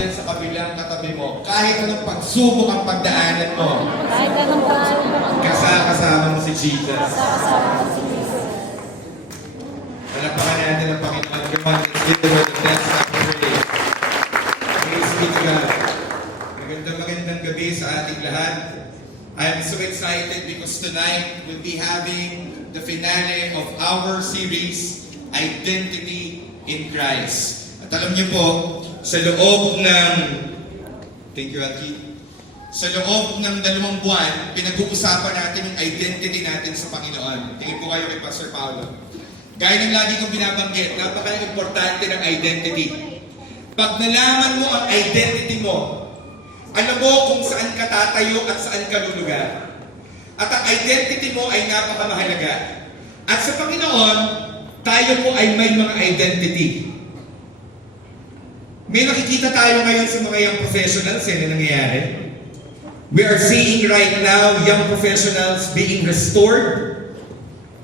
dyan sa kabilang katabi mo, kahit anong pagsubok ang pagdaanan mo, Kahit anong pagsubok ang kasama mo si Jesus. kasama si Jesus. Palapakan natin ang Panginoon. Come on, let's give the Lord a dance after praise. Praise be to God. Magandang gabi sa ating lahat. I'm so excited because tonight we'll be having the finale of our series, Identity in Christ. At alam niyo po, sa loob ng, thank you, Auntie, sa loob ng 2 buwan, pinag-uusapan natin yung identity natin sa Panginoon. Tingin po kayo kay Pastor Paolo. Gaya ng lagi kong binabanggit, napaka-importante ng identity. Pag nalaman mo ang identity mo, alam mo kung saan ka tatayo at saan ka lulugar. At ang identity mo ay napakamahalaga. At sa Panginoon, tayo po ay may mga identity. May nakikita tayo ngayon sa mga young professionals, yan ang nangyayari. We are seeing right now young professionals being restored,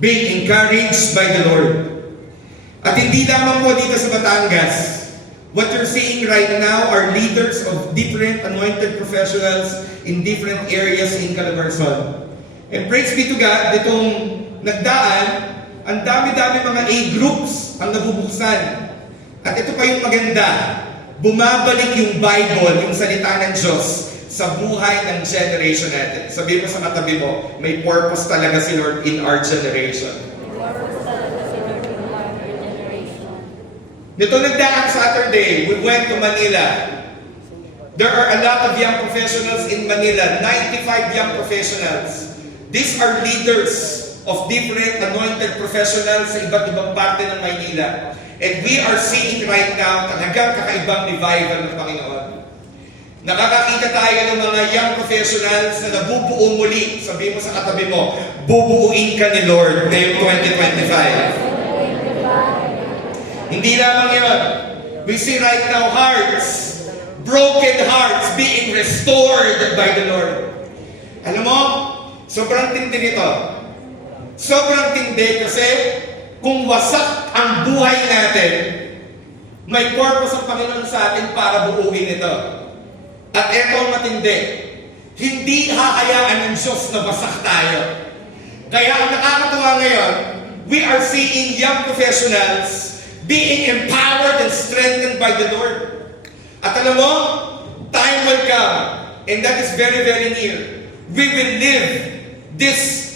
being encouraged by the Lord. At hindi lamang po dito sa Batangas. What you're seeing right now are leaders of different anointed professionals in different areas in Calabarzon. And praise be to God, ditong nagdaan, ang dami-dami mga A-groups ang nabubuksan. At ito pa yung maganda, bumabalik yung Bible, yung salita ng Diyos, sa buhay ng generation natin. Sabi mo sa katabi mo, may purpose talaga si Lord in our generation. Nito nagdaang Saturday, we went to Manila. There are a lot of young professionals in Manila, 95 young professionals. These are leaders of different anointed professionals sa iba't ibang parte ng Maynila. And we are seeing right now talagang kakaibang revival ng Panginoon. Nakakakita tayo ng mga young professionals na nabubuo muli. Sabi mo sa katabi mo, bubuuin ka ni Lord ngayong 2025. Hindi lamang yun. We see right now hearts, broken hearts being restored by the Lord. Alam mo, sobrang tindi nito. Sobrang tindi kasi kung wasak ang buhay natin, may purpose ang Panginoon sa atin para buuin ito. At ito ang matindi. Hindi hahayaan ng Diyos na wasak tayo. Kaya ang nakakatuwa ngayon, we are seeing young professionals being empowered and strengthened by the Lord. At alam mo, time will come, and that is very, very near. We will live this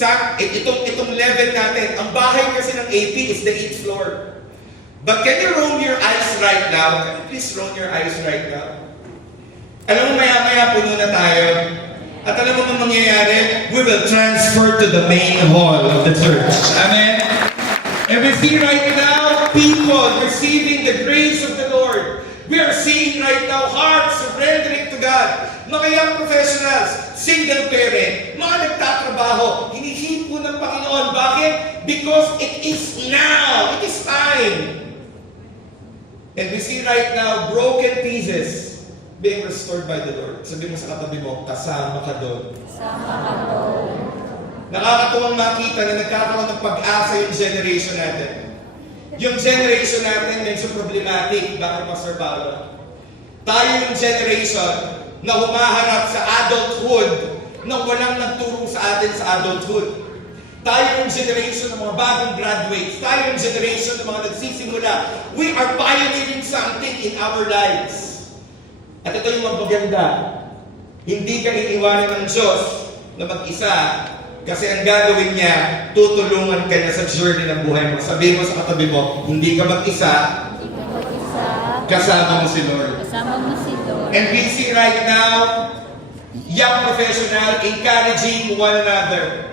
itong level natin. Ang bahay kasi ng AP is the 8th floor. But can you roll your eyes right now? Can you please roll your eyes right now? Alam mo, maya-maya puno na tayo. At alam mo kung mangyayari? We will transfer to the main hall of the church. Amen? And we see right now people receiving the grace of the Lord. We are seeing right now hearts surrendering to God. Mga young professionals, single parent, mga nagtatrabaho, hinihipo ng Panginoon. Bakit? Because it is now. It is time. And we see right now broken pieces being restored by the Lord. Sabi mo sa katabi mo, kasama ka doon. Kasama ka doon. Nakakatuwang makita na nagkakaroon ng pag-asa yung generation natin. Yung generation natin medyo problematic. Bakit, Pastor Paolo? Tayo yung generation na humaharap sa adulthood na walang nagturo sa atin sa adulthood. Tayo yung generation ng mga bagong graduates. Tayo yung generation ng mga nagsisimula. We are pioneering something in our lives. At ito yung magaganda. Hindi ka iiwanan ng Diyos na mag-isa. Kasi ang gagawin niya, tutulungan ka na sa journey ng buhay mo. Sabi mo sa katabi mo, hindi ka mag-isa, kasama mo si Lord. Kasama mo si Lord. And we see right now, young professional encouraging one another.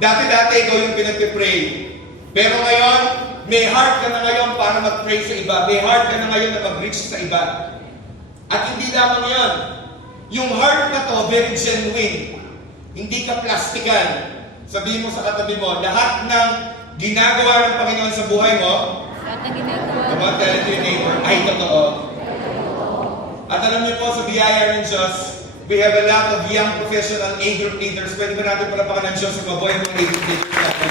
Dati-dati ikaw yung pinag-pray. Pero ngayon, may heart ka na ngayon para mag-pray sa iba. May heart ka na ngayon na mag-reach sa iba. At hindi lamang yun. Yung heart na to, very genuine. Hindi ka plastikan. Sabihin mo sa katabi mo, lahat ng ginagawa ng Panginoon sa buhay mo, Lahat ng ginagawa. come on, tell it to your neighbor, ay totoo. At alam niyo po, sa biyaya ng Diyos, we have a lot of young professional A-group leaders. Pwede ba natin palapakan ng Diyos sa mabuhay ng A-group leaders natin?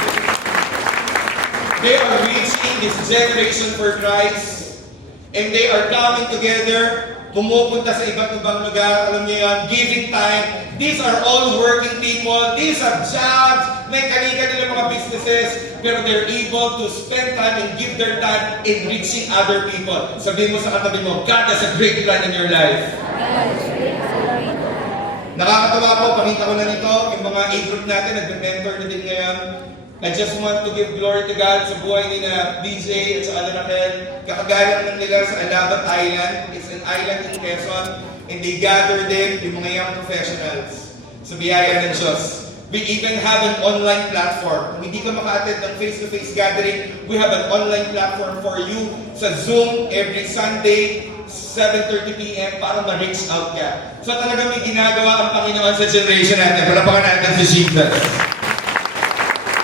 They are reaching this generation for Christ, and they are coming together pumupunta sa iba't ibang lugar, alam niyo yan, giving time. These are all working people. These are jobs. May kani-kanila mga businesses, pero they're able to spend time and give their time in reaching other people. Sabihin mo sa katabi mo, God has a great plan in your life. Nakakatawa po, pakita ko na nito, yung mga A-group natin, nag-mentor na din ngayon. I just want to give glory to God sa buhay ni na DJ at sa Raquel. Kakagalang lang nila sa Alabat Island. It's an island in Quezon. And they gather them, yung mga young professionals, sa biyaya ng Diyos. We even have an online platform. Kung hindi ka maka-attend ng face-to-face gathering, we have an online platform for you sa Zoom every Sunday, 7:30 p.m. para ma-reach out ka. So talaga may ginagawa ang Panginoon sa generation natin. Palapakan natin si Jesus.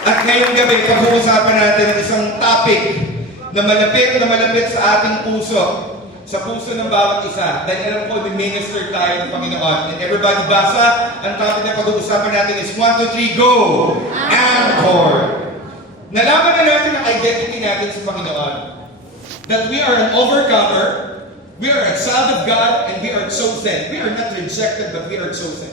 At ngayong gabi, pag-uusapan natin ang isang topic na malapit sa ating puso. Sa puso ng bawat isa. Dahil alam ko, minister tayo ng Panginoon. And everybody basa, ang topic na pag-uusapan natin is 1, 2, 3, go! Anchor! Nalaman na natin ang identity natin sa Panginoon. That we are an overcomer, we are a child of God, and we are chosen. We are not rejected, but we are chosen.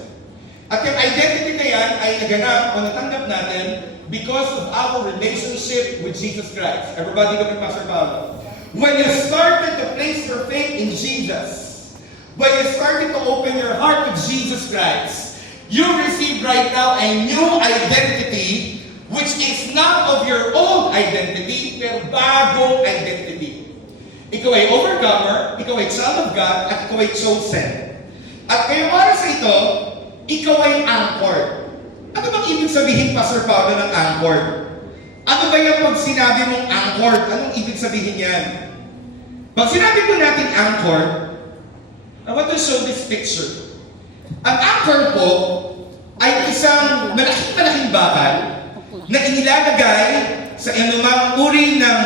At yung identity na yan ay naganap o natanggap natin because of our relationship with Jesus Christ. Everybody look at Pastor Paolo. When you started to place your faith in Jesus, when you started to open your heart to Jesus Christ, you received right now a new identity which is not of your own identity, pero bagong identity. Ikaw ay overcomer, ikaw ay child of God, at ikaw ay chosen. At ngayong oras ito, ikaw ay anchored. Ano bang ibig sabihin, Pastor Pablo, ng anchored? Ano ba yung pag sinabi mong anchored? Anong ibig sabihin yan? Pag sinabi po natin anchored, I want to show this picture. Ang anchor po ay isang malaking bakal na inilalagay sa anumang uri ng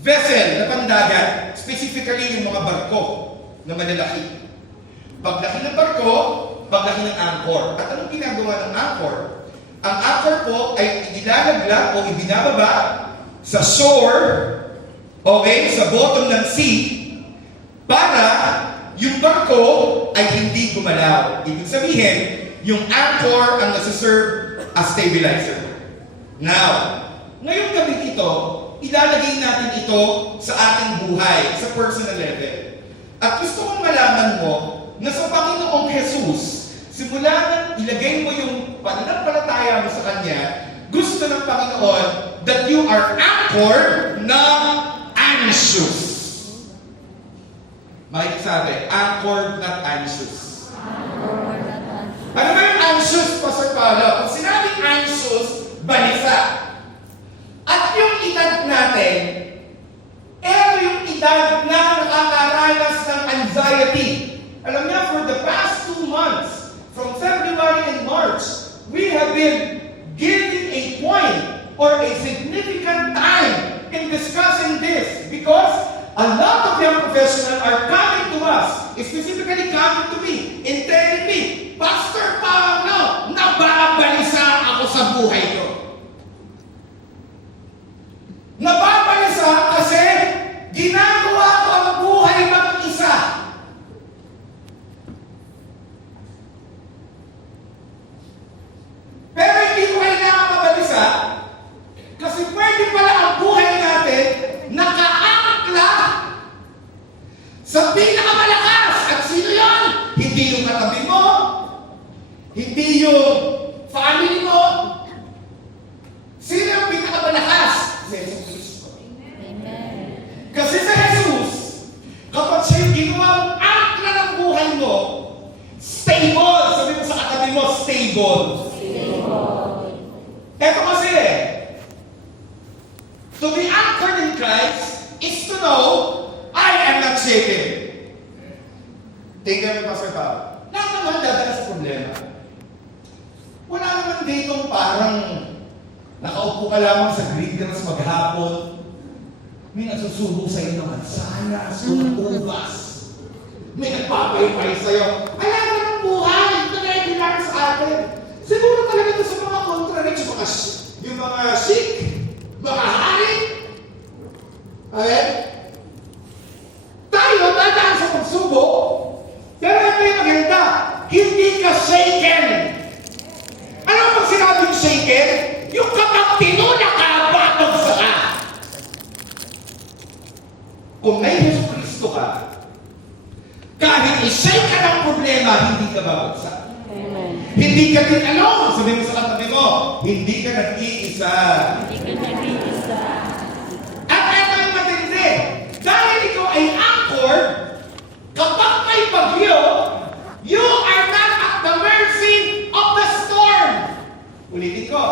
vessel na pandagat, specifically yung mga barko na malalaki. Paglaki ng barko, paglaki ng anchor. At anong ginagawa ng anchor? Ang anchor po ay inilalagla o ibinababa sa shore, okay, sa bottom ng sea, para yung barko ay hindi gumalaw. Ibig sabihin, yung anchor ang nasa-serve as stabilizer. Now, ngayong gabi ito, ilalagay natin ito sa ating buhay, sa personal level. At gusto kong malaman mo na sa Panginoong Jesus, simula nang ilagay mo yung pananampalataya mo sa Kanya, gusto ng Panginoon that you are anchored, not anxious. Makikisabi, anchored, not anxious. Ano ba yung anxious, Pastor Paolo? Kung sinabing anxious, balisa. At yung edad natin, ito yung edad na nakakaranas ng anxiety. Alam niya, for the past 2 months, from February and March, we have been giving a point or a significant time in discussing this because a lot of young professionals are coming to us, specifically coming to me, and telling me, Pastor Paolo, nababalisa ako sa buhay ko. Nababalisa kasi ginagawa ko ang buhay mag-isa. Pero hindi ko kailangan mabalisa kasi pwede pala ang buhay natin nakaangkla sa pinakamalakas. At sino yun? Hindi yung katabi mo, hindi yung family mo. Sino yung pinakamalakas? Si Jesus Cristo. Amen. Kasi sa Jesus, kapag siya yung ginawa mong angkla ng buhay mo, stable. Sabi mo sa katabi mo, stable. Eto kasi, to be anchored in Christ is to know I am not shaken. Tingnan mo, Pastor Pao. Lahat naman dadala sa problema. Wala naman ditong parang nakaupo ka lamang sa green grass maghapon. May nagsusubo sa iyo ng mansanas, ng ubas. May nagpapaypay sa iyo. Alam mo ng buhay, ito na yung bilang sa atin. Siguro talaga ito sa mga contrary, yung mga Sikh, mga hari. Okay? Tayo, dadaan problema, hindi ka babagsak. Amen. Hindi ka din alone. Sabi mo sa katabi mo, hindi ka nag-iisa. Hindi ka nag-iisa. At ito yung matindi. Dahil ikaw ay anchored, kapag may bagyo, you are not at the mercy of the storm. Ulitin ko.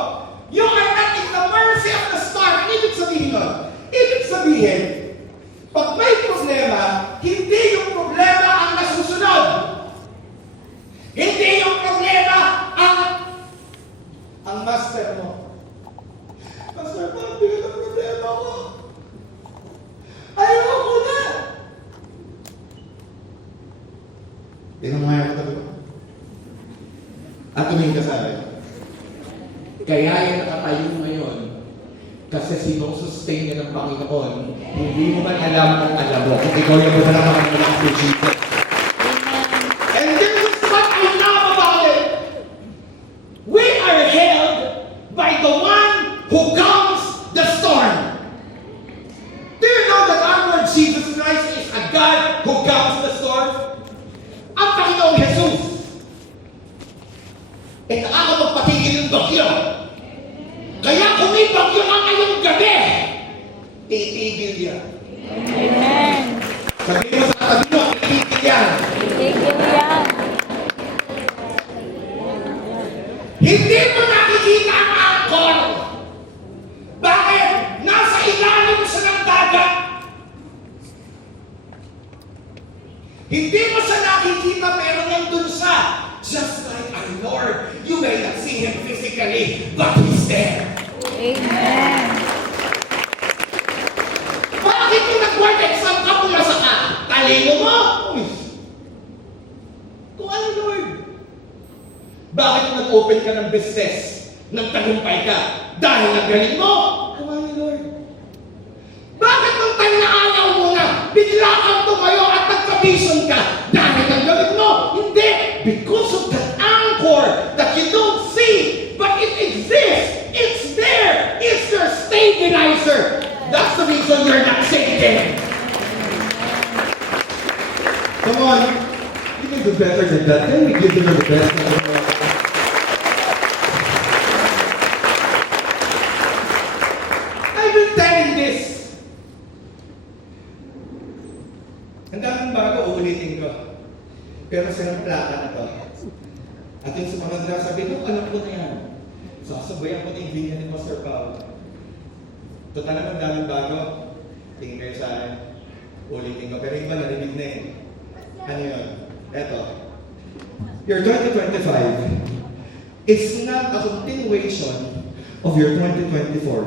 You are not in the mercy of the storm. Ano ibig sabihin nun? Ibig sabihin, pag may problema, hindi yung problema ang nasusunod. Hindi yung problema ang master mo. Master, parang bigat ang problema ko. Ayoko na. Tingnan mo nga yung katabi ko. At tumingin ka sa akin. Kaya yan nakatayo ngayon. Kasi sinusustain niya ng Panginoon. Hindi mo man alam kung alam mo. Kung ikaw yung wala ka ng walang si Jesus. And this is what I love about it. We are held by the one who calms the storm. Do you know that our Lord Jesus Christ is a God who calms the storm? Ang Panginoong Jesus. Ito ako magpatigil ng bagyo. Kaya kung may bagyo ka ngayong gabi, titigil yan. Amen. Sabihin mo sa katabi mo, titigil yan. Tigil yan. Hindi mo nakikita ang angkor. Bakit? Nasa ilalim siya ng dagat. Hindi mo siya nakikita pero nandun siya. Just like our Lord, you may not see Him physically, but He's there. Amen. Bakit kung nag-word exam ka, pumasa ka? Talino mo? Uy. Kung ano, Lord? Bakit kung nag-open ka ng business, nagtagumpay ka, dahil nagaling mo? Kung ano, Lord? Bakit nung time na ayaw mo na, bigla kang tumayo at nagka-vision ka, dahil nagaling mo? Hindi! Because of that anchor that you don't see, but it exists. It's there. It's your stabilizer. That's the reason you're not sinking. Come on. You can do better than that. Can we give them the best? I've been telling this. Ang daming bago, uulitin ko. Pero sa plaka na to. At yung sumunod na sabi ko, alam ko na yan. Sasabayan ko na yung linya ni Pastor Paul. Total naman daming bago. Tingin kayo sa akin. Ulitin ko. Pero iba narinig na eh. Ano yun? Eto. Your 2025 is not a continuation of your 2024.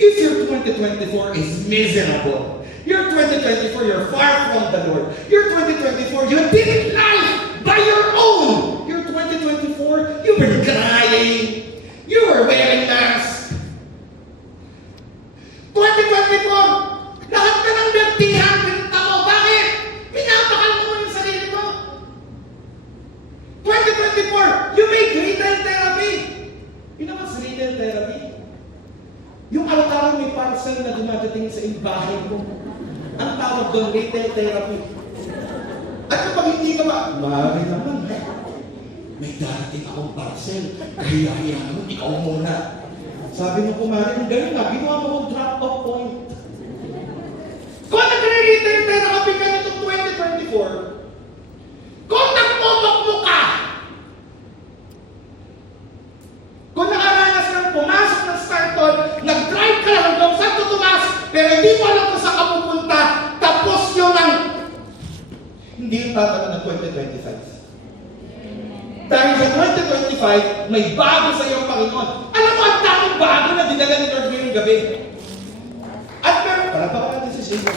If your 2024 is miserable, your 2024, you're far from the Lord. Your 2024, you didn't life by your own. Your 2024, you've been crying. You were wearing masks. 2024, lahat ka ng bertihan, pinunta mo. Bakit? Pinapakal mo yung sarili mo. 2024, you made retail therapy. You know what's retail therapy? Yung araw-araw may parcel na dumadating sa bahay mo. Ang tawag doon, retail therapy. At kapag hindi ka ba, maaari naman, ha? May darating akong parcel. Kaya naman, ikaw muna. Sabi mo kumari, ang galing na, ginawa mo akong drop-off point. Kung nagre-retail therapy ka nitong 2024, kung nagmumok mo ka, kung nakaranas kang pumasok ng Starton, nag-drive ka lang hanggang Santo Tomas, pero hindi mo alam kung saan ka pupunta, tapos yun ang hindi yung tatanong ng 2025. Dahil sa 2025, may bago sa iyong Panginoon. Alam mo, ang daming bago na dinala ni Lord ngayong gabi. At meron, para pa natin si Jesus.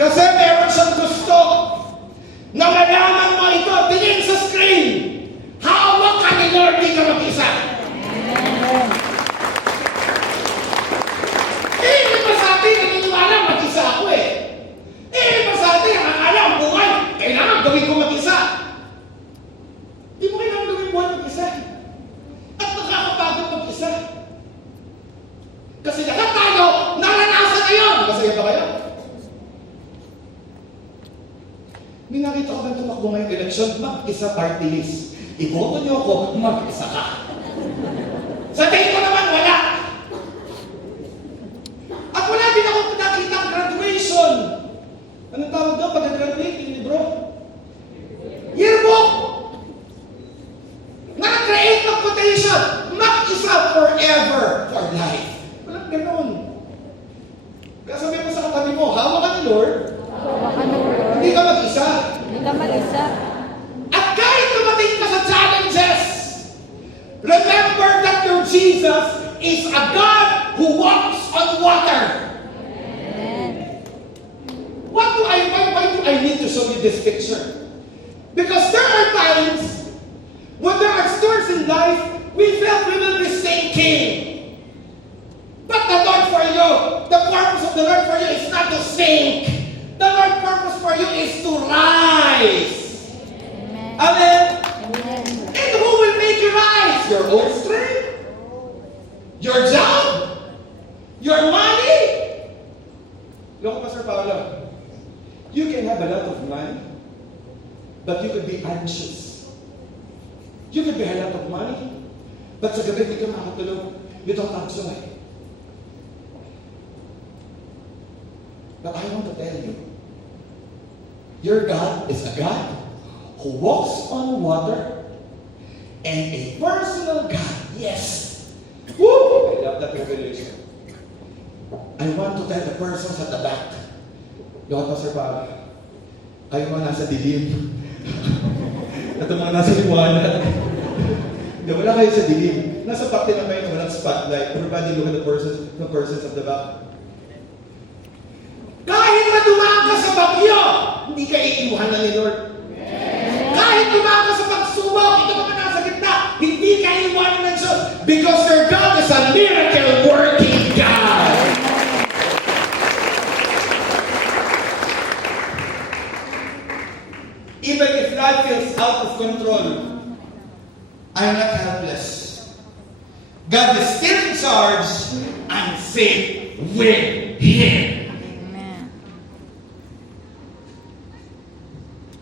Kasi meron siyang gusto na malaman mo ito. Tingin sa screen. Hawak ka ni Lord, di ka mag-isa. Hindi ba sa atin, naniniwala, mag-isa ako eh. Hindi ba sa atin, ang alam, buhay, kailangan gawin ko mag-isa. Di mo kailangan gawin buhay mag-isa. At nakakapagod mag-isa. election, mag-isa party list. Iboto niyo ako, mag-isa ka. Sa tingin ko naman, wala. At wala din ako nakita graduation. Anong tawag daw pag-graduate yung libro? Yearbook! Na-create ng quotation, mag-isa forever for life. Walang ganon. Kaya sabi mo sa katabi mo, hawak ka ni Lord, Hawa ka ng Lord. hindi ka mag-isa. Hindi ka mag-isa. At kahit dumating ka sa challenges, remember that your Jesus is a God who walks on water. Amen. Why do I need to show you this picture? Because there are times when there are storms in life, we felt we will be sinking. But the Lord for you, the purpose of the Lord for you is not to sink. The Lord's purpose for you is to rise. Amen. Amen. Amen. And who will make you rise? Your own strength? Your job? Your money? Look, Pastor Paolo, you can have a lot of money, but you could be anxious. You could be a lot of money, but sa gabi hindi ka makatulog. You don't have joy. But I want to tell you, your God is a God who walks on water and a personal God. Yes. Woo! I love that revelation. I want to tell the persons at the back. Yung Pastor Bob, kayo mga nasa dilim. At mga nasa liwanag. Hindi, wala kayo sa dilim. Nasa back din na kayo na walang spotlight. Everybody look at the persons at the back. Kahit na dumaan ka sa bagyo, hindi ka iiwanan na ni Lord. Kahit dumaan ka sa pagsubok, ito naman nasa gitna, hindi ka iiwanan ng Diyos. Because your God is a miracle-working God. Even if life feels out of control, I'm not helpless. God is still in charge. I'm safe with Him. Amen.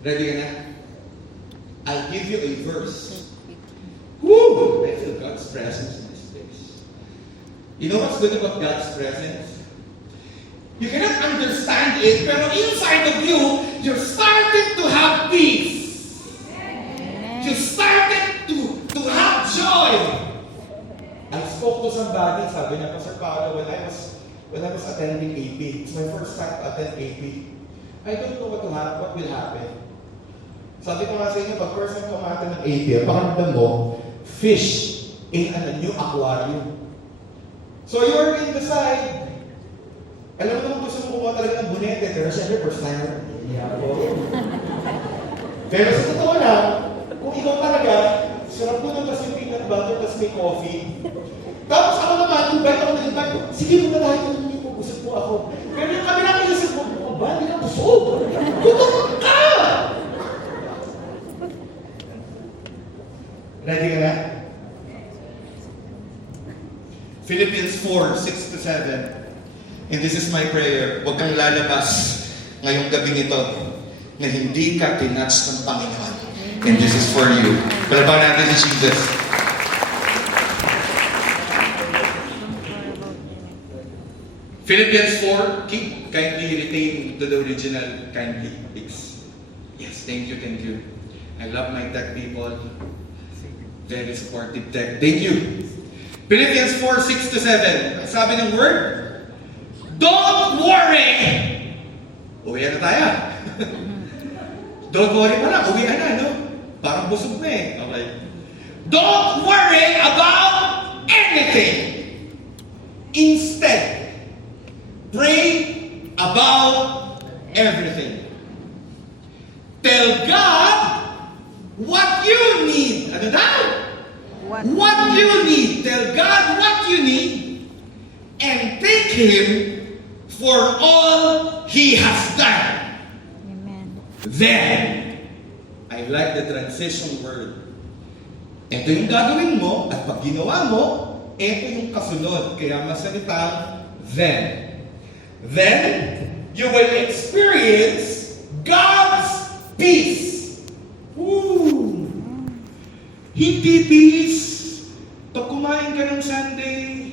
Ready ka na? I'll give you a verse. Woo! I feel God's presence in this place. You know what's good about God's presence? You cannot understand it, pero inside of you, you're starting to have peace. You started to have joy. I spoke to somebody, sabi niya, Pastor Paolo, when I was attending AP, it's my first time to attend AP. I don't know what will happen. Sabi ko nga sa inyo, pag first time kumatan ng AP, pakiramdam mo, fish in a new aquarium. So you're in the side. Alam mo naman gusto mo kumuha talaga ng bunete, pero syempre first timer. Yeah, po. Pero sa totoo lang, kung ikaw talaga, sarap mo nang kasi peanut butter, tapos may coffee. Tapos ako naman, invite ako na invite ko, sige mo na tayo, hindi po, busog po ako. Pero yung kabilang inisip mo, ano ba, hindi ka busog. Gutom ka! Ready ka na? Philippians 4:6-7. And this is my prayer. Huwag kang lalabas ngayong gabi nito na hindi ka tinouch ng Panginoon. And this is for you. Palaban natin si Jesus. Philippians 4, keep kindly retain to the original kindly, please. Yes, thank you, thank you. I love my tech people. Very supportive tech. Thank you. Philippians 4:6-7. Ang sabi ng word, don't worry! Uwi na tayo. Don't worry pala, uwi na, no? Parang busog na eh. Okay. Don't worry about anything. Instead, pray about everything. Tell God what you need. Ano daw? What you need. Tell God what you need and thank Him for all He has done. Amen. Then, I like the transition word. Ito yung gagawin mo at pag ginawa mo, ito yung kasunod. Kaya masalitang then. Then, you will experience God's peace. Woo! Hindi peace pag kumain ka ng Sunday.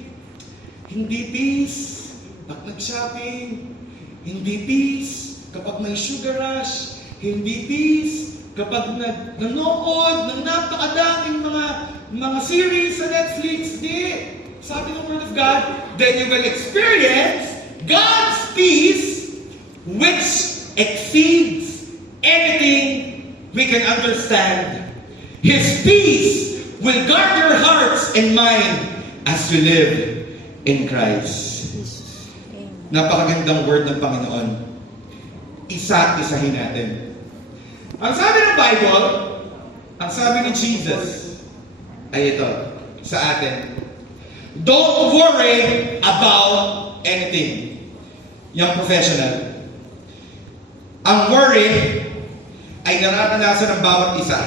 Hindi peace pag nag-shopping. Hindi peace kapag may sugar rush. Hindi peace kapag nanood ng napakadaming mga series sa Netflix. Di. Sabi ng Word of God, then you will experience God's peace which exceeds anything we can understand. His peace will guard your hearts and mind as you live in Christ. Napakagandang word ng Panginoon. Isa-isahin natin. Ang sabi ng Bible, ang sabi ni Jesus, ay ito, sa atin. Don't worry about anything. Yung professional. Ang worry ay nararanasan ng bawat isa.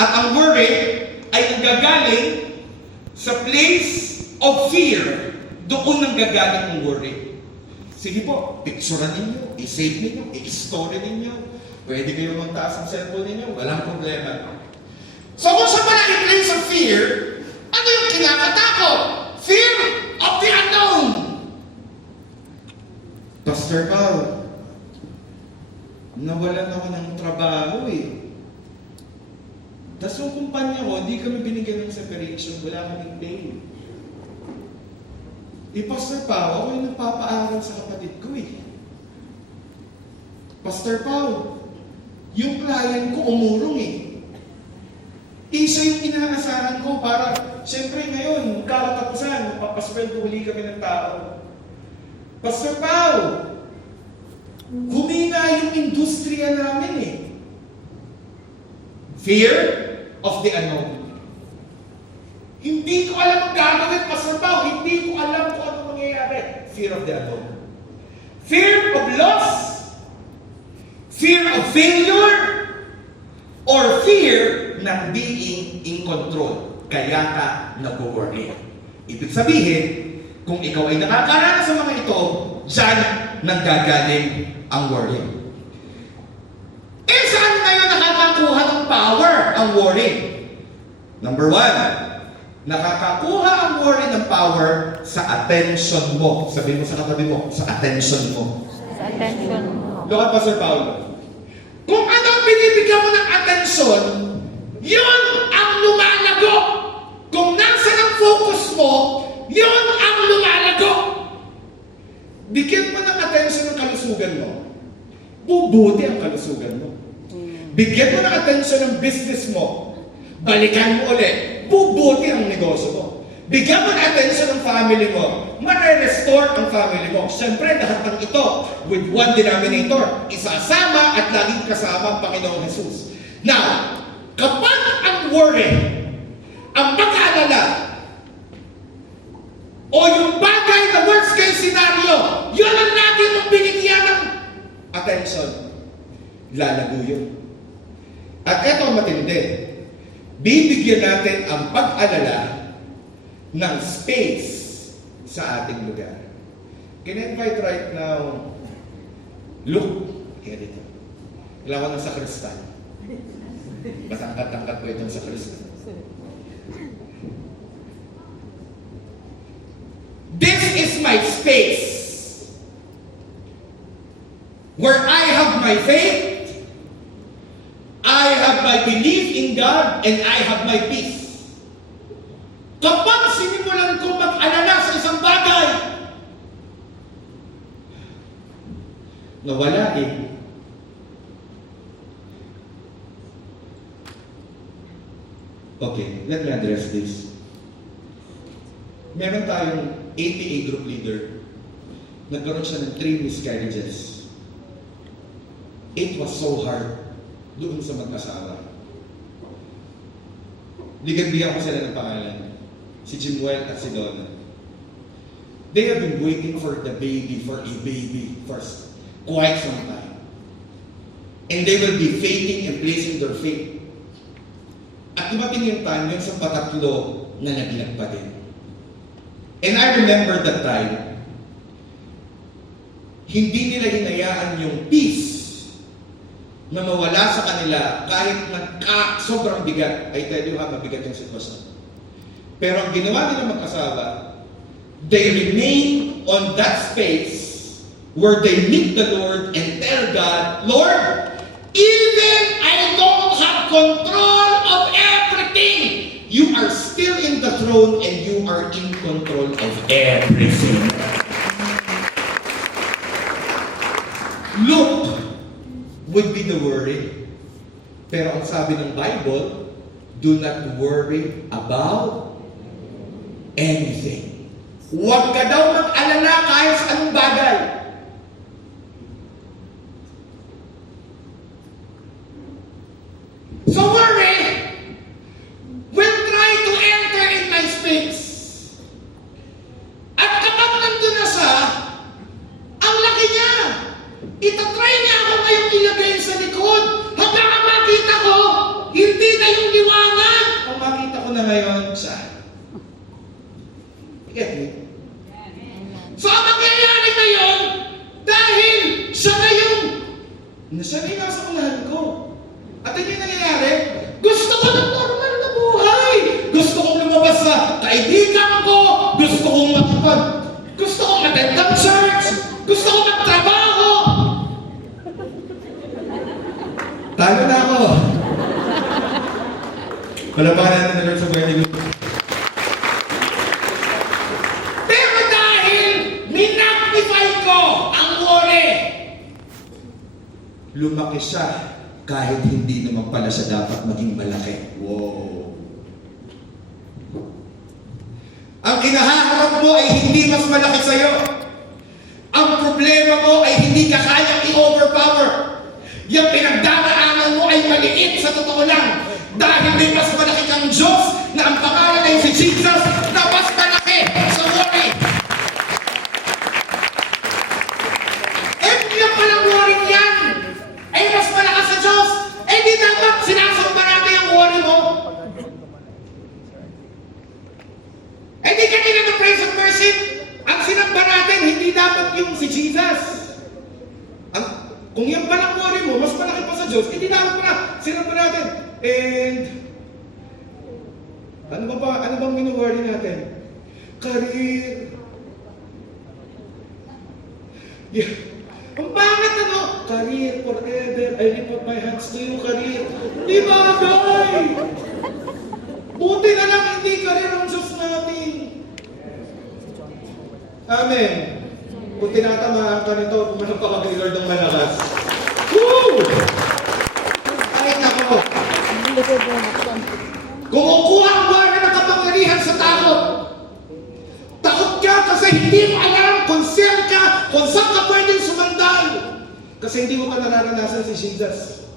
At ang worry ay nanggagaling sa place of fear. Doon nanggagaling ang worry. Sige po, picturean ninyo, i-save ninyo, i-story ninyo. Pwede kayo magtaas ng cellphone ninyo, walang problema. So kung sa pala in place of fear, ano yung kinakatakot? Fear of the unknown. Pastor Paul, nawalan ako ng trabaho eh. Tapos yung kumpanya ko, hindi kami binigyan ng separation, wala kaming pay. Pastor Paul, ako yung nagpapaaral sa kapatid ko eh. Pastor Paul, yung client ko umurong eh. Isa yung inaasahan ko para, syempre ngayon, kakatapusan, magpapasweldo huli kami ng tao. Pastor Paul, humina yung industriya namin eh. Fear of the unknown. Hindi ko alam ang gagawin, Pastor Paul. Hindi ko alam kung ano mangyayari. Fear of the unknown. Fear of loss. Fear of failure. Or fear ng being in control. Kaya ka nag-worry. Ibig sabihin, kung ikaw ay nakakaranas sa mga ito, dyan nanggagaling ang worry. Eh, saan ngayon nakakakuha ng power ang worry? Number one, nakakakuha ang worry ng power sa attention mo. Sabihin mo sa katabi mo, sa attention mo. Sa attention mo. Look at Pastor Paul. Kung ano ang binibigyan mo ng attention, yun ang lumalago. Kung nasa ang focus mo, yun ang lumalago. Bigyan mo ng attention ng kalusugan mo, bubuti ang kalusugan mo. Bigyan mo ng attention ng business mo, balikan mo ulit, bubuti ang negosyo mo. Bigyan mo ng attention ng family mo, mare-restore ang family mo. Siyempre, lahat ng ito with one denominator, isasama at laging kasama ang Panginoong Jesus. Now, kapag ang worry, ang pag-aalala, o yung bagay na worst case scenario, yun ang lagi mong binigyan ng attention. Lalago yun. At eto ang matindi. Bibigyan natin ang pag-alala ng space sa ating lugar. Can I invite right now, look, here dito. Kailangan ng sakristan. Masangkat-angkat ko itong sakristan. This is my space where I have my faith, I have my belief in God, and I have my peace. Kapag sinimulan ko mag-alala sa isang bagay, nawala eh. Okay, let me address this. Meron tayong APA group leader. Nagkaroon siya ng 3 miscarriages. It was so hard doon sa mag-asawa. Bigyan ko sila ng pangalan. Si Jimuel at si Donna. They have been waiting for a baby for quite some time. And they will be faithing and placing their faith. At dumating yung time yun sa patatlo na naglag pa din. And I remember that time, hindi nila hinayaan yung peace na mawala sa kanila kahit sobrang bigat. I tell you ha, mabigat yung sitwasyon. Pero ang ginawa nila mag-asawa, they remain on that space where they meet the Lord and tell God, Lord, even I don't have control of everything, you are still in the throne and you are in control of everything. Look would be the worry. Pero ang sabi ng Bible, do not worry about anything. Huwag ka daw mag-alala kahit sa anong bagay. So worry will try to enter in my space. At kapag nandun na siya, ang laki niya. Itatry niya ako ngayong ilagay sa likod. Hanggang ang makita ko, hindi na yung liwanag. Ang makita ko na ngayon, siya. You get me? So ang mangyayari ngayon, dahil siya na yung nasa unahan ko. At hindi nangyayari, gusto ko ng normal na buhay. Gusto kong lumabas sa kaibigan ko. Gusto kong gusto kong attend ng church. Gusto kong magtrabaho. Talo na ako. Palabanan natin na Lord sa buhay ni Lord. Pero dahil minagnify ko ang worry, lumaki siya kahit hindi naman pala siya dapat maging malaki. Wow. Ang kinahaharap mo ay hindi mas malaki sa'yo. Ang problema mo ay hindi ka kayang i-overpower. Yung pinagdaraanan mo ay maliit sa totoo lang. Dahil may mas malaki kang Diyos na ang pangalan ay si Jesus na mas malaki sa worry. Eh, yung palang worry yan ay mas malakas sa Diyos. Eh, di dapat sinasamba natin ang worry mo. Eh, di kanina ng praise and worship, ang sinamba natin, hindi dapat yung si Jesus. Kung yung palang worry mo, mas malaki pa sa Diyos, hindi dapat pa na sinamba natin. And, ano bang minu-worry natin? Career. Yeah. Ang pangit career forever, I lift up my hands to you, career. Di bagay! Buti na lang hindi career ang Diyos natin. Amen. Kung tinatamaan ka nito, pumanapakag ni Lord ng malakas. Woo! Kahit ako. Kumukuha ang buwan ng kapangyarihan sa takot. Takot ka kasi hindi mo alam kung saan ka pwedeng sumandal. Kasi hindi mo pa nararanasan si Jesus.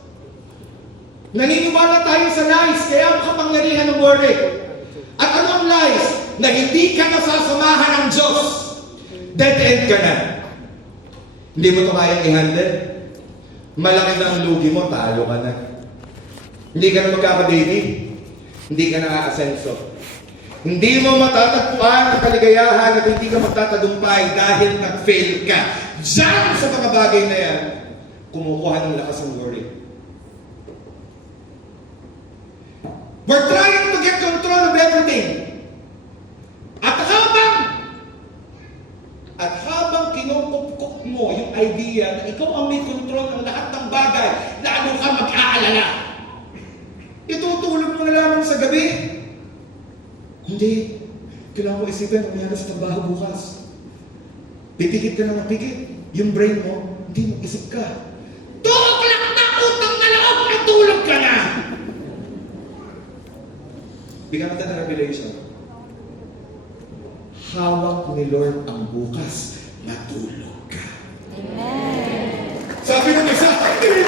Naniniwala tayo sa lies, kaya makapangyarihan ng worry. At ano ang lies? Na hindi ka nasasamahan ng Diyos. Dead end ka na. Hindi mo ito kayang i-handle. Malaki na ang lugi mo, talo ka na. Hindi ka na magkaka-baby. Hindi ka na aasenso. Hindi mo matatagpuan ang kaligayahan at hindi ka magtatagumpay dahil nag-fail ka. Diyan sa mga bagay na yan, kumukuha ng lakas ng worry. We're trying to get control of everything. At habang kinukupkup mo yung idea na ikaw ang may control ng lahat ng bagay, lalo ka mag-aalala. Itutulog mo na lamang sa gabi. Hindi. Kailangan mo isipin, mayroon sa trabaho bukas. Pipikit ka na ng pikit. Yung brain mo, hindi mo isip ka. 2 o'clock na, utang na loob, natulog ka na! Bigyan natin ng revelation. Hawak ni Lord ang bukas, matulog ka. Amen. Sabi ng isa, hindi!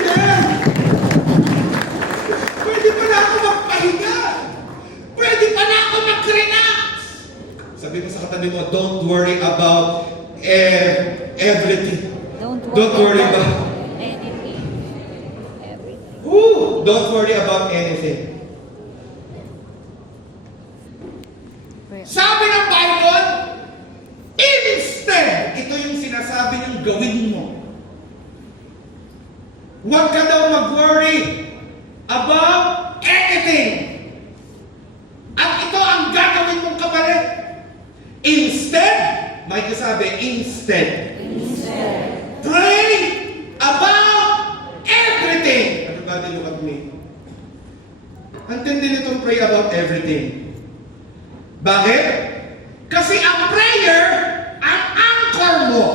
Pwede pa na ako magpahinga! Pwede pa na ako mag-relax! Sabi mo sa katabi mo, don't worry about everything. Don't worry about anything. Everything. Don't worry about anything. Sabi ng Bible, instead, ito yung sinasabi ng gawin mo. Huwag ka daw mag-worry Instead. Pray about everything. Everybody look at me. Ang tindi nitong pray about everything. Bakit? Kasi ang prayer, ang anchor mo.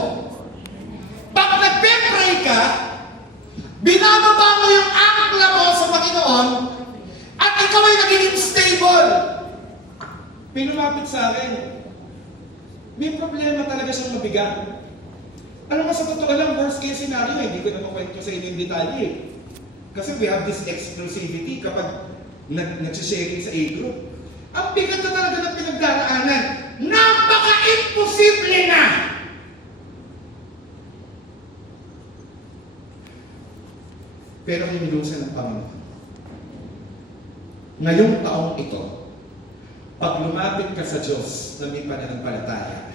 Pag nagpe-pray ka, binababa mo yung angkla mo sa Panginoon, at ikaw ay nagiging stable. Pinumapit sa akin. May problema talaga siyang mabigat. Alam mo, sa totoo lang, worst case scenario, hindi ko na makwento sa inyo yung detalye. Kasi we have this exclusivity kapag nagsisharing sa A-group. Ang bigat na talaga ng pinagdaraanan. Napaka-imposible na! Pero hinilusan ng Panginoon. Ngayong taong ito, pag lumapit ka sa Diyos na may pananampalataya,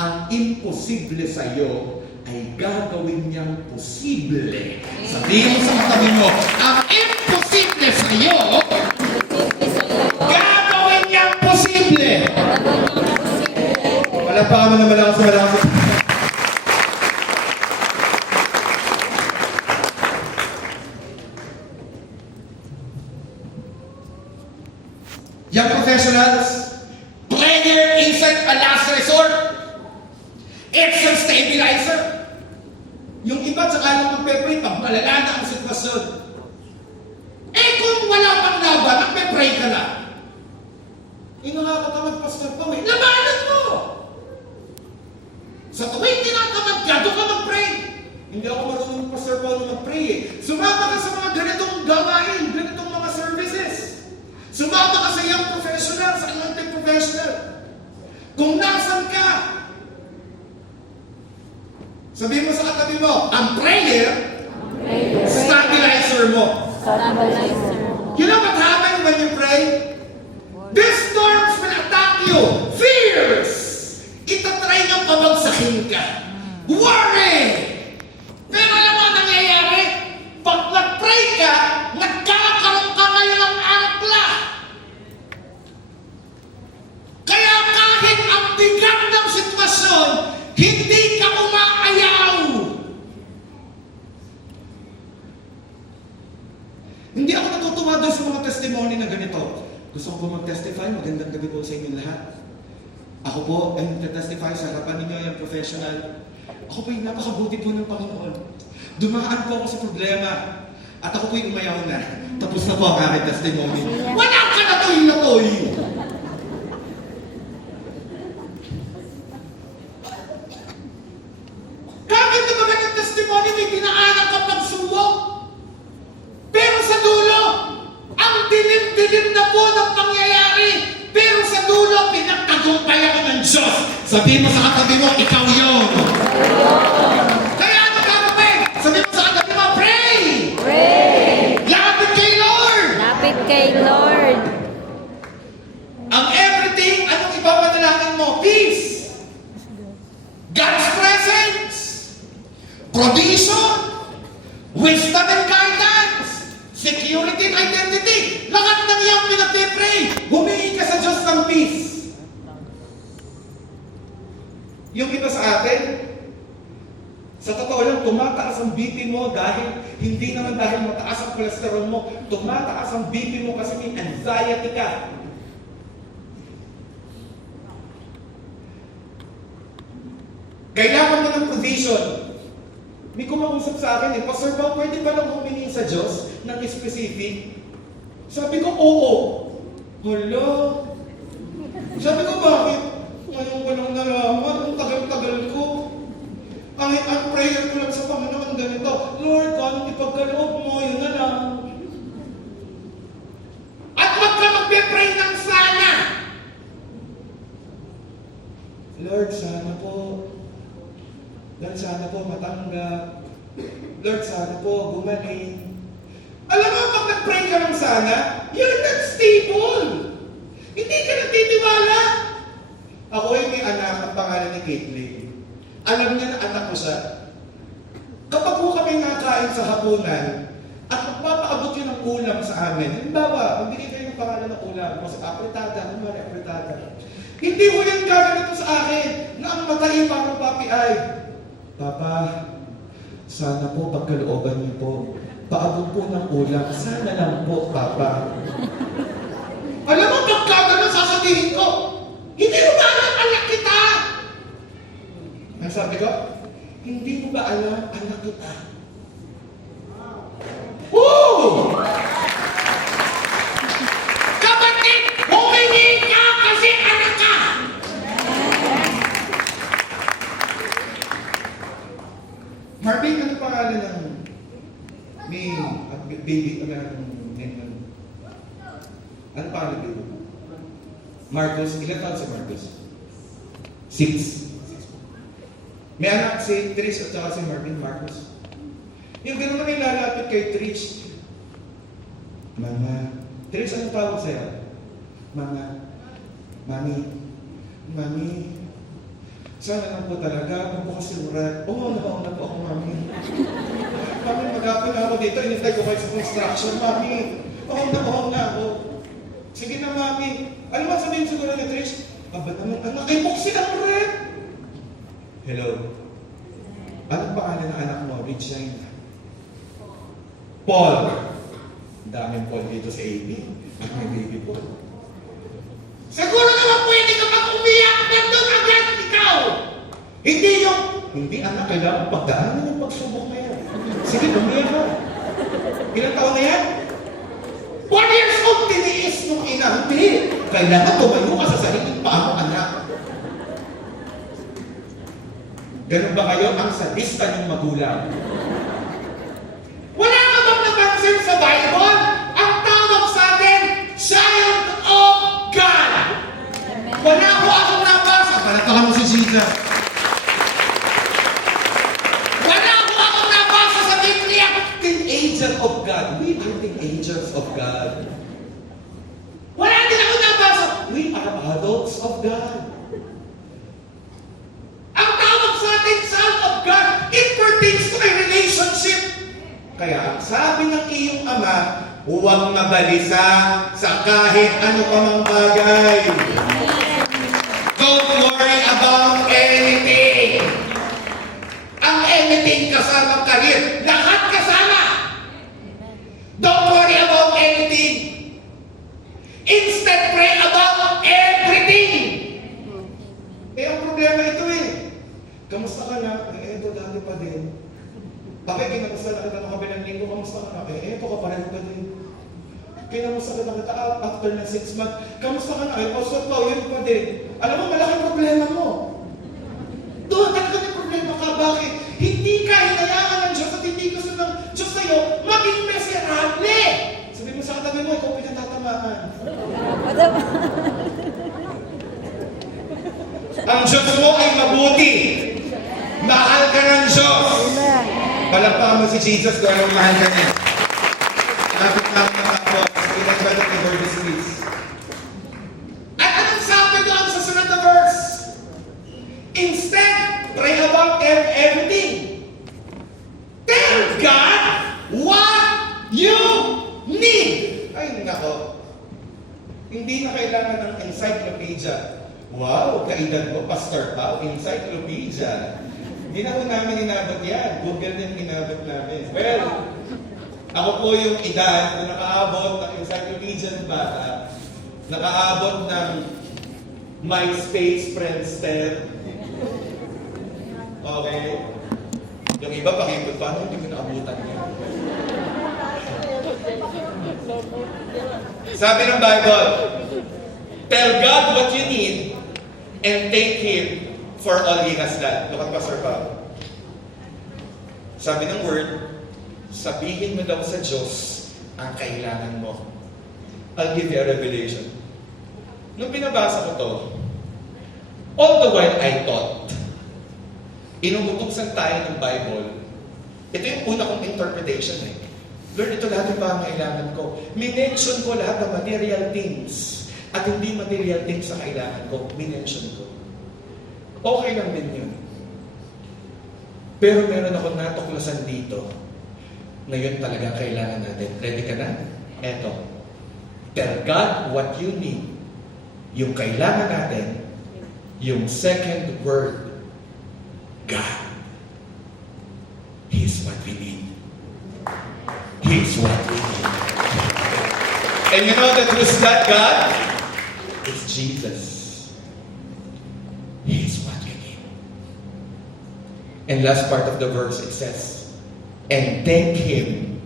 ang imposible sa iyo ay gagawin niyang posible. Sabihin mo sa katabi mo, ang imposible sa iyo, gagawin niyang posible. Palapakan mo na malakas sa malakas. Young professionals, prayer isn't a last resort. It's a stabilizer. Yung iba sa kalang magpe-pray, pag malala na ang sitwasyon. Eh kung wala pang laban, magpe-pray ka na. Eh nakakatamad, Pastor Pao, labanan mo! Sa tuwing tinatamad ka, doon ka mag-pray. Hindi ako marunong Pastor Pao na mag-pray eh. Sumama ka sa mga ganitong gawain, ganitong mga services. Sumama ka sa young professional, sa anointed professional. Kung nasan ka, sabihin mo sa katabi mo, ang prayer, stabilizer mo. You know what happens when you pray? These storms will attack you. Fears! Itatry ng pabagsakin ka. Worry! Pero alam mo ang nangyayari? Pag nag-pray ka, nagkakaroon ka ngayon ng angkla. Kaya kahit ang bigat ng sitwasyon, hindi ka umaayaw. Hindi ako natutuwa doon sa mga testimony na ganito. Gusto ko po mag-testify. Magandang gabi po sa inyo lahat. Ako po ay mag-testify sa harapan ninyo yung professional. Ako po yung napakabuti po ng Panginoon. Dumaan po ako sa problema. At ako po yung umayaw na. Tapos na po ang aking testimony. Wala ka na toy! Bakit na ba ganang testimony may pinaanak ka pagsubok? Pero sa dulo, ang dilim-dilim na po ng pangyayari. Pero sa dulo, pinagtagumpay ako ng Diyos. Sabihin mo sa katabi mo, ikaw yun. Kaya ano gagawin? Sabihin mo sa katabi mo, pray! Lapit kay Lord! Lapit kay Lord. Ang everything, anong ipapanalangin mo? Peace! God's presence! Provision! Wisdom and guidance! Security and identity! Lahat ng iyong pinag-pray! Humingi ka sa Diyos ng peace! Yung iba sa atin, sa totoo lang, tumataas ang BP mo dahil, hindi naman dahil mataas ang cholesterol mo, tumataas ang BP mo kasi may anxiety ka. Kailangan mo ng provision. May kumausap sa akin Pastor Pao, pwede ba lang humingi sa Diyos ng specific? Sabi ko, oo. Hala. Sabi ko, bakit? Ngayon ko lang nalaman, ang tagal-tagal ko. Ang prayer ko lang sa Panginoon ganito, Lord, kung anong ipagkaloob mo, yun na lang. At wag ka magpe-pray ng sana. Lord, sana po. Lord, sana po matanggap. Lord, sana po gumaling. Alam mo, pag nag-pray ka lang sana, you're not stable. Hindi ka nagtitiwala. Ako ay may anak, ang pangalan ni Caitlin. Alam niya na anak ko siya. Kapag po kami nakain sa hapunan, at magpapaabot yun ng ulam sa amin, halimbawa, magbigay kayo ng pangalan ng ulam, kasi apretada, kumari apretada. Hindi mo yan gaganito sa akin. na ang matai parang papi ay, Papa, sana po pagkalooban niyo po, paabot po ng ulam, sana lang po, Papa. Alam mo, pagkaganon sasabihin ko, hindi mo ba alam anak kita? Ang sabi ko, hindi mo ba alam anak kita? Woo! Kapatid, humingi ka kasi anak ka! Marvin, ano pangalan ng baby, ano pangalan ng baby? Marcos, ilan taon si Marcos? 6. May anak si Trish at saka si Marvin Marcos. Yung gano'n naman lalapit kay Trish. Mama, Trish, anong tawag sa'yo? Mama, Mami, sana lang po talaga, magbukas yung rat. Oo, nabaon na po ako, Mami. Mami, mag-apon na ako dito, inintay ko kayo sa construction, Mami. Oo na ako. Sige na, Mami. Ano ba sabihin siguro ni Trish? Aba naman, anak, ay buksin ang rat! Hello. Anong pangalan ng anak mo, Regina? Paul. Ang daming Paul dito sa AB. At may baby Paul. Siguro naman pwede ka mag-umiyak nandun agad ikaw! Hindi anak, kailangan pagdaanan yung pagsubok na yan. Sige, umiyak ka. Ilang taon na yan? 1 years old, tiniis nung ina. Hindi. Kailangan tumayo ka sa sariling paa mo, anak. Ganun ba kayo ang sadista ng magulang? Wala ka bang napansin sa Bible? Ang tawag sa atin, child of God. Wala ko akong nabasa. Palatakan mo si Jesus. Wala ko akong nabasa sa Biblia. Teenager of God. We are teenagers of God. Wala din ako nabasa. We are adults of God. Ang tawag sa atin, son of God, it pertains to a relationship. Kaya, sabi ng iyong ama, huwag mabalisa sa kahit ano pa mang bagay. Don't worry about anything. Ang anything kasama karir, lahat kasama. Don't worry about anything. Instead, pray about everything. Ang problema ito eh. Kamusta ka na? Ito dati pa din. Kinamusta na kita ng kabilang linggo, kamusta ka na? Ito ka pa rin pa din. Kinamusta ka na kita after ng 6 months, kamusta ka na? Paswat pa, yun pa din. Alam mo, malaking problema mo. Doon, talaga may problema ka. Bakit? Hindi ka hinayaan ng Diyos at hindi gusto ng Diyos sa'yo maging miserable. Sabi mo sa katabi mo, ikaw pinatatamaan. Ang Diyos mo ay mabuti. Mahal ka ng Diyos. Palakpakan mo si Jesus kung anong mahal ka niya. Lapit lang na ako. Pinagbalot ni Lord Jesus. At anong sabi doon sa sunod na verse? Instead, pray about everything. Tell God what you need. Ay, nako. Hindi na kailangan ng encyclopedia. Wow, kaedad ko, Pastor Pao, encyclopedia. Hindi na ko namin inabot yan. Google din inabot namin. Well, ako po yung edad na nakaabot ng encyclopedia ng bata, nakaabot ng MySpace, Friendster. Okay? Yung iba pakipot, paano hindi ko naabutan niya? Sabi ng Bible, tell God what you need and thank Him for all He has done. Look at Pastor Pao. Sabi ng Word, sabihin mo daw sa Diyos ang kailangan mo. I'll give you a revelation. Nung binabasa ko to, all the while I thought, inuutuksan tayo ng Bible. Ito yung una kong interpretation eh. Lord, ito lahat yung pangailangan ko. Minention ko lahat ng material things at hindi material things sa kailangan ko. Minention ko. Okay lang din yun. Pero meron akong natuklasan dito na yun talaga kailangan natin. Ready ka na? Eto. Tell God what you need. Yung kailangan natin, yung second word, God. He's what we need. He's what we need. And you know that who's that God? It's Jesus. He's what we need. And last part of the verse, it says, and thank Him.